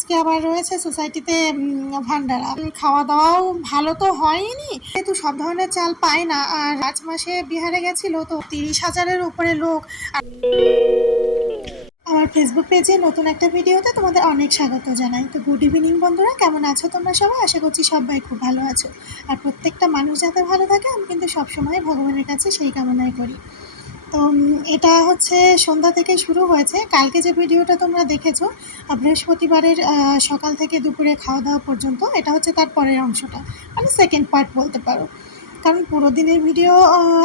আজকে আবার রয়েছে সোসাইটিতে ভান্ডারা। খাওয়া দাওয়াও ভালো তো হয়নি, যেহেতু সব ধরনের চাল পায় না। আর মার্চ মাসে বিহারে গেছিল তো 30,000-এর উপরে লোক। আমার ফেসবুক পেজে নতুন একটা ভিডিওতে তোমাদের অনেক স্বাগত জানাই। তো গুড ইভিনিং বন্ধুরা, কেমন আছো তোমরা সবাই? আশা করছি সবাই খুব ভালো আছো। আর প্রত্যেকটা মানুষ যাতে ভালো থাকে আমি কিন্তু সবসময় ভগবানের কাছে সেই কামনাই করি। তো এটা হচ্ছে সন্ধ্যা থেকে শুরু হয়েছে। কালকে যে ভিডিওটা তোমরা দেখেছো বৃহস্পতিবারের সকাল থেকে দুপুরে খাওয়া দাওয়া পর্যন্ত, এটা হচ্ছে তার পরের অংশটা, মানে সেকেন্ড পার্ট বলতে পারো। কারণ পুরো দিনের ভিডিও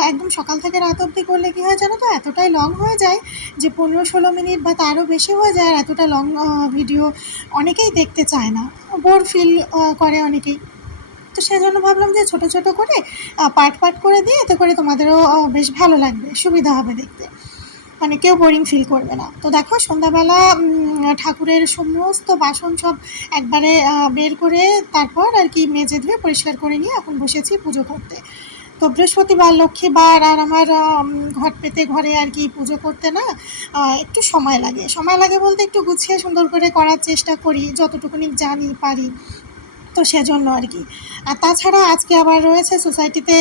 একদম সকাল থেকে রাত অবধি করলে কী হয় জানো তো, এতটাই লং হয়ে যায় যে 15-16 মিনিট বা তারও বেশি হয়ে যায়। আর এতটা লং ভিডিও অনেকেই দেখতে চায় না, বোর ফিল করে অনেকেই। তো সেজন্য ভাবলাম যে ছোট ছোট করে পার্ট করে দিয়ে, এতে করে তোমাদেরও বেশ ভালো লাগবে, সুবিধা হবে দেখতে, মানে কেউ বোরিং ফিল করবে না। তো দেখো সন্ধ্যাবেলা ঠাকুরের সমস্ত বাসন সব একবারে বের করে তারপর আর কি মেজে ধুয়ে পরিষ্কার করে নিয়ে এখন বসেছি পুজো করতে। তো বৃহস্পতিবার, লক্ষ্মীবার আর আমার ঘট পেতে ঘরে আর কি পুজো করতে না একটু সময় লাগে বলতে একটু গুছিয়ে সুন্দর করে করার চেষ্টা করি যতটুকুনি জানি পারি। তো সেজন্য আর কি। আর তাছাড়া আজকে আবার রয়েছে সোসাইটিতে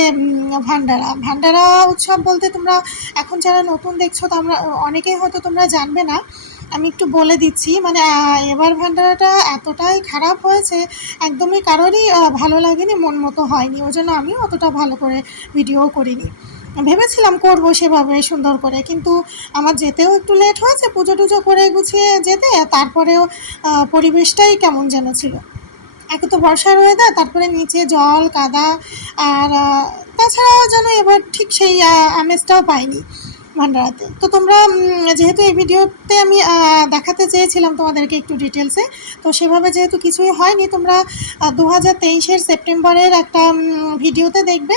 ভান্ডারা উৎসব বলতে, তোমরা এখন যারা নতুন দেখছো তো আমরা অনেকেই হয়তো তোমরা জানবে না, আমি একটু বলে দিচ্ছি। মানে এবার ভান্ডারাটা এতটাই খারাপ হয়েছে, একদমই কারোরই ভালো লাগেনি, মন মতো হয়নি। ওই জন্য আমিও অতটা ভালো করে ভিডিও করিনি। ভেবেছিলাম করবো সেভাবে সুন্দর করে, কিন্তু আমার যেতেও একটু লেট হয়েছে পুজো টুজো করে গুছিয়ে যেতে। তারপরেও পরিবেশটাই কেমন যেন ছিল। একে তো বর্ষার ওয়েদার, তারপরে নিচে জল কাদা। আর তাছাড়াও যেন এবার ঠিক সেই আমেজটাও পাইনি ভান্ডারাতে। তো তোমরা যেহেতু এই ভিডিওতে আমি দেখাতে চেয়েছিলাম তোমাদেরকে একটু ডিটেলসে, তো সেভাবে যেহেতু কিছুই হয়নি, তোমরা 2023-এর সেপ্টেম্বরের একটা ভিডিওতে দেখবে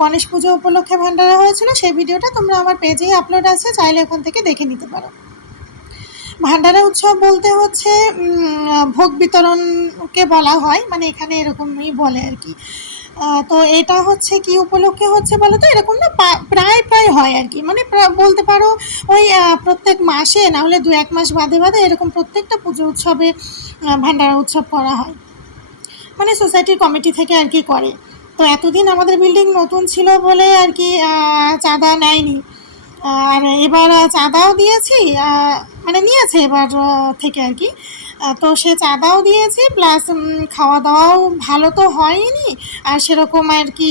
গণেশ পুজো উপলক্ষে ভান্ডারা হয়েছিল। সেই ভিডিওটা তোমরা আমার পেজেই আপলোড আছে, চাইলে ওখান থেকে দেখে নিতে পারো। ভান্ডারা উৎসব বলতে হচ্ছে ভোগ বিতরণকে বলা হয়, মানে এখানে এরকমই বলে আর কি। তো এটা হচ্ছে কি উপলক্ষে হচ্ছে বলো তো, এরকম না প্রায় হয় আর কি, মানে বলতে পারো ওই প্রত্যেক মাসে না হলে 2-1 মাস বাদে এরকম প্রত্যেকটা পুজো উৎসবে ভান্ডারা উৎসব করা হয়, মানে সোসাইটির কমিটি থেকে আর কি করে। তো এতদিন আমাদের বিল্ডিং নতুন ছিল বলে আর কি চাঁদা নেয়নি। আর এবার চাঁদাও দিয়েছি, মানে নিয়েছে এবার থেকে আর কি। তো সে চাঁদাও দিয়েছি, প্লাস খাওয়া দাওয়াও ভালো তো হয়নি, আর সেরকম আর কি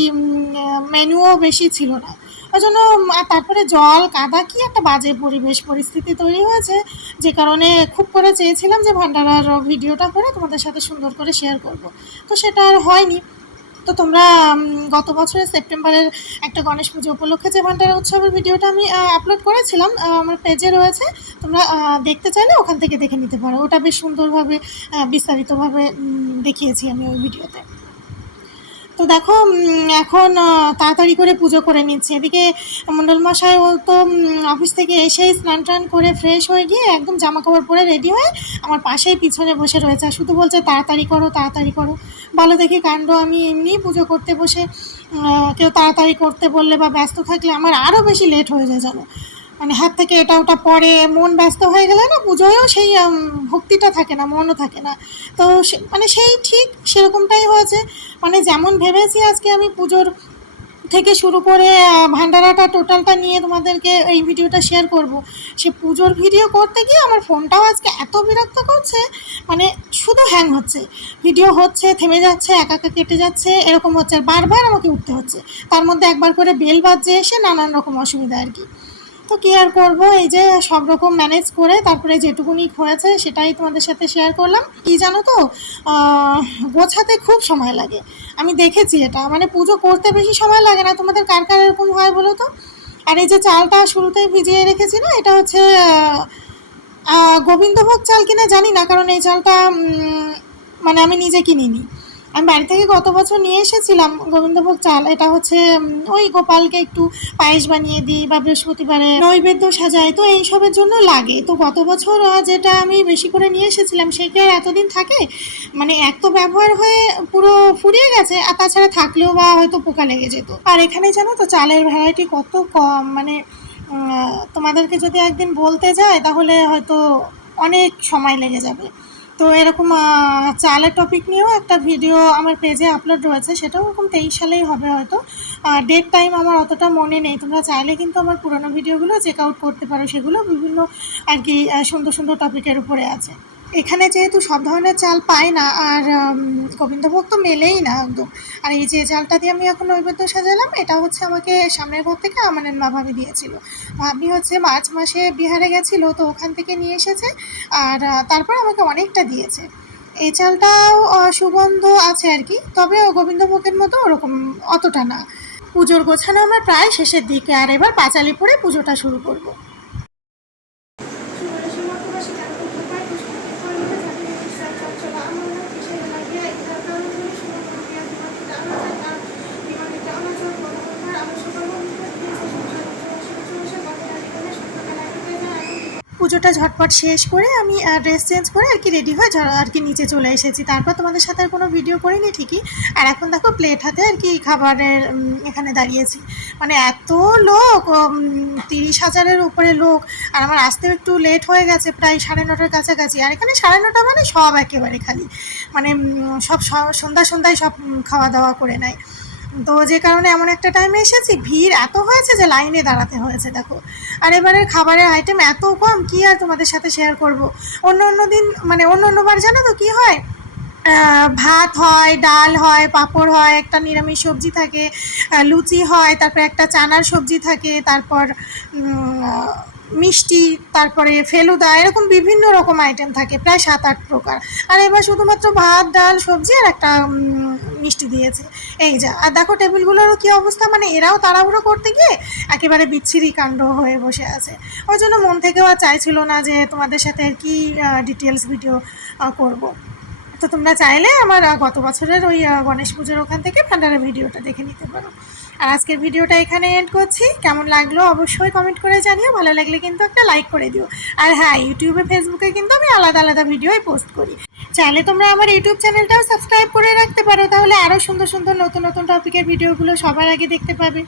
মেনুও বেশি ছিল না। ওই জন্য তারপরে জল কাদা কি একটা বাজে পরিস্থিতি তৈরি হয়েছে, যে কারণে খুব করে চেয়েছিলাম যে ভান্ডারার ভিডিওটা করে তোমাদের সাথে সুন্দর করে শেয়ার করব। তো সেটা আর হয়নি। তো তোমরা গত বছরের সেপ্টেম্বরের একটা গণেশ পুজো উপলক্ষে যে ভান্ডারা উৎসবের ভিডিওটা আমি আপলোড করেছিলাম, আমার পেজে রয়েছে, তোমরা দেখতে চাইলে ওখান থেকে দেখে নিতে পারো। ওটা বেশ সুন্দরভাবে বিস্তারিতভাবে দেখিয়েছি আমি ওই ভিডিওতে। তো দেখো এখন তাড়াতাড়ি করে পুজো করে নিচ্ছে। এদিকে মণ্ডলমশাই ও তো অফিস থেকে এসেই স্নান টান করে ফ্রেশ হয়ে গিয়ে একদম জামা কাপড় পরে রেডি হয়ে আমার পাশেই পিছনে বসে রয়েছে, আর শুধু বলছে তাড়াতাড়ি করো। ভালো দেখি কাণ্ড। আমি এমনিই পুজো করতে বসে কেউ তাড়াতাড়ি করতে বললে বা ব্যস্ত থাকলে আমার আরও বেশি লেট হয়ে যায় জানো। মানে হাত থেকে এটা ওটা পড়ে, মন ব্যস্ত হয়ে গেলে না পুজোয়ও সেই ভক্তিটা থাকে না, মনও থাকে না। তো মানে সেই ঠিক সেরকমটাই হয়েছে। মানে যেমন ভেবেছি আজকে আমি পুজোর থেকে শুরু করে ভান্ডারাটা টোটালটা নিয়ে তোমাদেরকে এই ভিডিওটা শেয়ার করব, সে পুজোর ভিডিও করতে গিয়ে আমার ফোনটাও আজকে এত বিরক্ত করছে, মানে শুধু হ্যাং হচ্ছে, ভিডিও হচ্ছে থেমে যাচ্ছে, একা কেটে যাচ্ছে, এরকম হচ্ছে। আর বারবার আমাকে উঠতে হচ্ছে, তার মধ্যে একবার করে বেল বাজছে এসে, নানান রকম অসুবিধা আর কি। তো কী আর করবো, এই যে সব রকম ম্যানেজ করে তারপরে যেটুকুনি হয়েছে সেটাই তোমাদের সাথে শেয়ার করলাম। কি জানো তো, গোছাতে খুব সময় লাগে, আমি দেখেছি এটা। মানে পুজো করতে বেশি সময় লাগে না, তোমাদের কার কার এরকম হয় বলো তো? আর এই যে চালটা শুরুতেই ভিজিয়ে রেখেছি না, এটা হচ্ছে গোবিন্দভোগ চাল কিনা জানি না, কারণ এই চালটা মানে আমি নিজে কিনিনি, আমি বাড়ি থেকে গত বছর নিয়ে এসেছিলাম গোবিন্দভোগ চাল। এটা হচ্ছে ওই গোপালকে একটু পায়েস বানিয়ে দিই বা বৃহস্পতিবারে নৈবেদ্য সাজাই, তো এইসবের জন্য লাগে। তো গত বছর যেটা আমি বেশি করে নিয়ে এসেছিলাম সেটা আর এতদিন থাকে, মানে এক তো ব্যবহার হয়ে পুরো ফুরিয়ে গেছে, আর তাছাড়া থাকলেও বা হয়তো পোকা লেগে যেত। আর এখানে জানো তো চালের ভ্যারাইটি কত কম, মানে তোমাদেরকে যদি একদিন বলতে যায় তাহলে হয়তো অনেক সময় লেগে যাবে। তো এরকম চালের টপিক নিয়েও একটা ভিডিও আমার পেজে আপলোড রয়েছে, সেটাও এরকম 23 সালেই হবে হয়তো। ডেট টাইম আমার অতটা মনে নেই, তোমরা চাইলে কিন্তু আমার পুরোনো ভিডিওগুলো চেক আউট করতে পারো, সেগুলো বিভিন্ন আর কি সুন্দর সুন্দর টপিকের উপরে আছে। এখানে যেহেতু সব ধরনের চাল পাই না, আর গোবিন্দভোগ তো মেলেই না একদম। আর এই যে চালটা দিয়ে আমি এখন নৈবেদ্য সাজালাম, এটা হচ্ছে আমাকে সামনের ঘর থেকে আমানের মা ভাবি দিয়েছিল। ভাবি হচ্ছে মার্চ মাসে বিহারে গেছিলো, তো ওখান থেকে নিয়ে এসেছে, আর তারপর আমাকে অনেকটা দিয়েছে। এই চালটাও সুগন্ধ আছে আর কি, তবে গোবিন্দভোগের মতো ওরকম অতটা না। পুজোর গোছানো আমার প্রায় শেষের দিকে, আর এবার পাঁচালি পরে পুজোটা শুরু করব। পুজোটা ঝটপট শেষ করে আমি ড্রেস চেঞ্জ করে আর কি রেডি হয়ে আর কি নিচে চলে এসেছি। তারপর তোমাদের সাথে আর কোনো ভিডিও করিনি ঠিকই। আর এখন দেখো প্লেট হাতে আর কি খাবারের এখানে দাঁড়িয়েছি। মানে এত লোক, 30,000-এর উপরে লোক, আর আমার আসতেও একটু লেট হয়ে গেছে, প্রায় 9:30-টার কাছাকাছি। আর এখানে 9:30 মানে সব একেবারে খালি, মানে সব সন্ধ্যায় সব খাওয়া দাওয়া করে নেয়। তো যে কারণে এমন একটা টাইমে এসেছি, ভিড় এত হয়েছে যে লাইনে দাঁড়াতে হয়েছে দেখো। আর এবারের খাবারের আইটেম এত কম, কি আর তোমাদের সাথে শেয়ার করব। অন্য দিন মানে অন্যবার জানো তো কী হয়, ভাত হয়, ডাল হয়, পাঁপড় হয়, একটা নিরামিষ সবজি থাকে, লুচি হয়, তারপরে একটা চানার সবজি থাকে, তারপর মিষ্টি, তারপরে ফেলুদা, এরকম বিভিন্ন রকম আইটেম থাকে, প্রায় 7-8 প্রকার। আর এবার শুধুমাত্র ভাত, ডাল, সবজি আর একটা মিষ্টি দিয়েছে। এই যা। আর দেখো টেবিলগুলোরও কী অবস্থা, মানে এরাও তাড়াহুড়ো করতে গিয়ে একেবারে বিচ্ছিরি কাণ্ড হয়ে বসে আছে। ওই জন্য মন থেকেও আর চাইছিল না যে তোমাদের সাথে আর কি ডিটেলস ভিডিও করব। তো তোমরা চাইলে আমার গত বছরের ওই গণেশ পুজোর ওখান থেকে ভান্ডারের ভিডিওটা দেখে নিতে পারো। আর আজকের ভিডিওটা এখানে এন্ড করছি। কেমন লাগলো অবশ্যই কমেন্ট করে জানিও, ভালো লাগলে কিন্তু একটা লাইক করে দিও। আর হ্যাঁ, ইউটিউবে, ফেসবুকে কিন্তু আমি আলাদা আলাদা ভিডিওই পোস্ট করি। চাইলে তোমরা আমার ইউটিউব চ্যানেলটাও সাবস্ক্রাইব করে রাখতে পারো, তাহলে আরও সুন্দর সুন্দর নতুন নতুন টপিকের ভিডিওগুলো সবার আগে দেখতে পাবে।